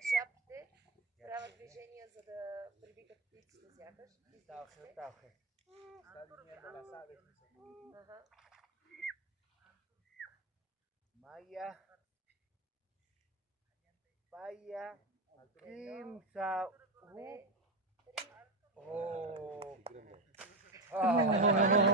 шапите правят движения, за да привикат птиците сякаш. Tauge. Está viniendo las aves. Ага. Maya. Paya. Kimsa. Две, три. Oh. Oh.